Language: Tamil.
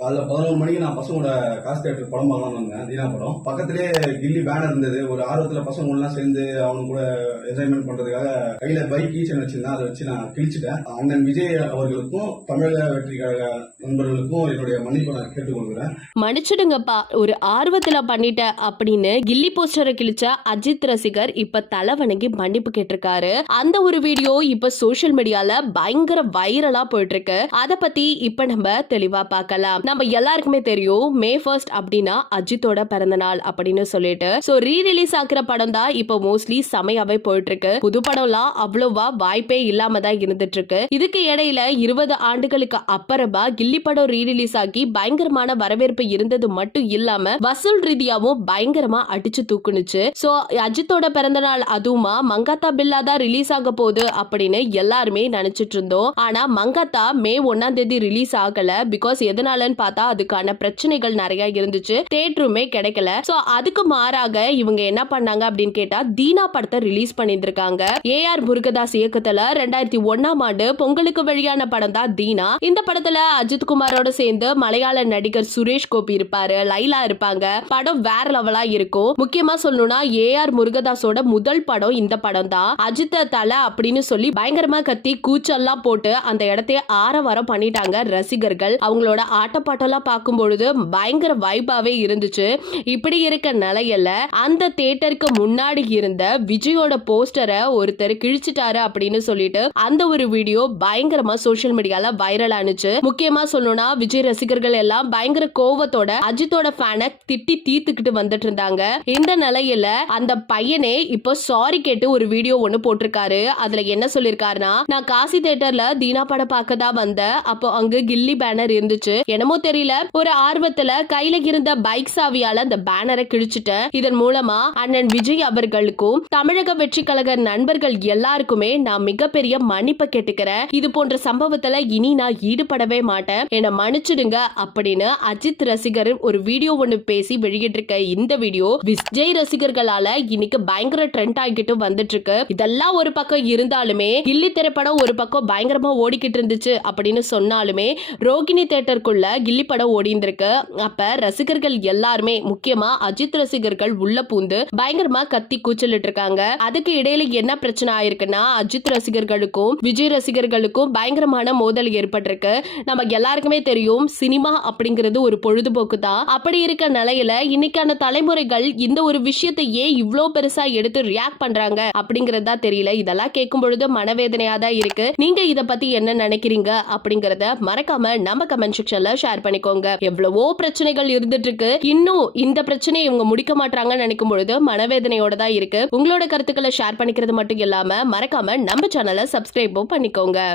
காலைல பதினோரு மணிக்கு நான் பசங்களோட காசு தேட்டர் படம் பார்க்கலாம் வந்தேன். தீனா படம். பக்கத்திலே கில்லி பேனர் இருந்தது. ஒரு ஆர்வத்துல பசங்க எல்லாம் சேர்ந்து அவங்க கூட என்ஜாய்மெண்ட் பண்றதுக்காக கையில பைக் ஈச்சன் வச்சிருந்தேன் அதை வச்சு நான் கிழிச்சிட்டேன். அண்ணன் விஜய் அவர்களுக்கும் தமிழக வெற்றி கழக நண்பர்களுக்கும் என்னுடைய மன்னிப்பு நான் கேட்டுக்கொள்கிறேன். மன்னிச்சிடுங்கப்பா. ஒரு ஆர்வத்துல பண்ணிட்ட அப்படின்னு கில்லி போஸ்டரை கிழிச்ச அஜித் ரசிகர் இப்ப தலை வணங்கி மன்னிப்பு கேட்டிருக்காரு. அந்த ஒரு வீடியோ இப்ப சோஷியல் மீடியால பயங்கர வைரலா போயிட்டு இருக்கு அத பத்தி இப்ப நம்ம தெளிவா பார்க்கலாம். நம்ம எல்லாருக்குமே தெரியும் மே ஃபர்ஸ்ட் அப்படின்னா அஜித்தோட பிறந்த நாள் அப்படின்னு சொல்லிட்டு. ஸோ ரீ ரிலீஸ் ஆக்குற படம் தான் இப்போ மோஸ்ட்லி செமையாவே போயிட்டு இருக்கு புது படம்லாம் அவ்வளவா வாய்ப்பே இல்லாம தான் இருந்துட்டு இருக்கு இதுக்கு இடையில இருபது ஆண்டுகளுக்கு அப்புறமா கில்லி படம் ரீ ரிலீஸ் ஆகி பயங்கரமான வரவேற்பு இருந்தது மட்டும் இல்லாம வசூல் ரீதியாவும் பயங்கரமா அடிச்சு தூக்குனுச்சு. சோ அஜித்தோட பிறந்த நாள் அதுவுமா மங்காத்தா பில்லா தான் ரிலீஸ் ஆக போகுது அப்படின்னு எல்லாருமே நினைச்சிட்டு இருந்தோம். ஆனா மங்காத்தா மே ஒன்னாம் தேதி ரிலீஸ் ஆகல பிகாஸ் எதனாலன்னு பார்த்தா அதுக்கான பிரச்சனைகள் நிறைய இருந்துச்சு. தேட்டருமே கிடைக்கல. சோ அதுக்கு மாறாக இவங்க என்ன பண்ணாங்க அப்படின்னு கேட்டா தீனா படத்தை ரிலீஸ் பண்ணியிருந்திருக்காங்க. ஏ ஆர் முருகதாஸ் இயக்கத்துல ரெண்டாயிரத்தி ஒன்னாம் ஆண்டு பொங்கலுக்கு வெளியான படம் தான் தீனா. இந்த படத்துல அஜித் குமாரோட சேர்ந்து மலையாள நடிகர் சுரேஷ் கோபி இருப்பாரு லைலா இருப்பாங்க. படம் வேற லெவலா இருக்கும். முக்கியமா சொல்லணும்னா ஏ ஆர் முருகதாஸோட முதல் படம் இந்த படம் தான். அஜித்த தலை அப்படின்னு சொல்லி பயங்கரமா கத்தி கூச்சல்லாம் போட்டு அந்த இடத்தையே ஆரவாரம் பண்ணிட்டாங்க ரசிகர்கள். அவங்களோட ஆட்டப்பாட்டெல்லாம் பார்க்கும் பொழுது பயங்கர வைபாவே இருந்துச்சு. இப்படி இருக்க நிலையில அந்த தேட்டருக்கு முன்னாடி இருந்த விஜயோட போஸ்டரை ஒருத்தர் கிழிச்சிட்டாரு அப்படின்னு சொல்லிட்டு அந்த ஒரு வீடியோ பயங்கரமா சோசியல் மீடியால வைரல் ஆனுச்சு. முக்கியமா சொல்லணும்னா விஜய் ரசிகர்கள் எல்லாம் பயங்கர கோவத்தோட அஜித்தோட ஃபேனை திட்டி தீர்த்துக்கிட்டு வந்துட்டு இருந்தாங்க. இந்த நிலையில அந்த பையனே இப்போ சாரி கேட்டு ஒரு வீடியோ ஒண்ணு போட்டிருக்காரு. அதுல என்ன சொல்லிருக்காருன்னா நான் காசி தேட்டர்ல தீனா படம் பார்க்க தான் வந்தேன். அப்போ அங்க கில்லி பேனர் இருந்துச்சு. என்னமோ தெரியல. ஒரு ஆர்வத்துல கையில இருந்த பைக் சாவியால அந்த பேனரை கிழிச்சிட்டு இதன் மூலமா அண்ணன் விஜய் அவர்களுக்கும் தமிழக வெற்றி கழக நண்பர்கள் எல்லாருக்குமே நான் மிகப்பெரிய மன்னிப்பு கேட்டுக்கிறேன். இது போன்ற சம்பவத்துல இனி நான் ஈடுபடவே மாட்டேன். என்ன மன்னிச்சிடுங்க அப்படின்னு அஜித் ரசிகர் ஒரு வீடியோ ஒண்ணு பேசி வெளியிட்டிருக்க இந்த வீடியோ விஜய் ரசிகர்களால இன்னைக்கு பயங்கர ட்ரெண்ட் ஆகிட்டு வந்துட்டு இருக்கு இதெல்லாம் ஒரு பக்கம் இருந்தாலுமே கில்லி திரைப்படம் ஒரு பக்கம் பயங்கரமா ஓடிக்கிட்டு இருந்துச்சு அப்படின்னு சொன்னாலுமே ரோகிணி தேட்டருக்குள்ள கில்லி படம் ஓடிந்து இருக்கு அப்ப ரசிகர்கள் எல்லாருமே முக்கியமா அஜித் ரசிகர்கள் உள்ள பூந்து பயங்கரமா கத்தி கூச்சலிட்டு இருக்காங்க அதுக்கு இடையில என்ன பிரச்சனை ஆயிருக்குன்னா அஜித் ரசிகர்களுக்கும் விஜய் ரசிகர்களுக்கும் பயங்கரமான மோதல் ஏற்பட்டிருக்கு. நமக்கு எல்லாருக்குமே தெரியும் சினிமா அப்படிங்கிறது ஒரு பொழுதுபோக்கு தான். அப்படி இருக்க நிலையில இன்னைக்கான தலைமுறைகள் இந்த ஒரு விஷயத்தை ஏன் இவ்ளோ பெருசா எடுத்து ரியாக்ட் பண்றாங்க அப்படிங்கறதா தெரியல. இதெல்லாம் கேட்கும் பொழுது மனவேதனையா தான் இருக்கு. நீங்க இத பத்தி என்ன நினைக்கிறீங்க அப்படிங்கறத மறக்காம நம்ம கமெண்ட் செக்ஷன்ல ஷேர் பண்ணிக்கோங்க. எவ்வளவோ பிரச்சனைகள் இருந்துட்டு இருக்கு இன்னும் இந்த பிரச்சனையை இவங்க முடிக்க மாட்டாங்கன்னு நினைக்கும் பொழுது மனவேதனையோட தான் இருக்கு. உங்களோட கருத்துக்களை ஷேர் பண்ணிக்கிறது மட்டும் இல்லாம மறக்காம நம்ம சேனலை சப்ஸ்கிரைபும் பண்ணிக்கோங்க.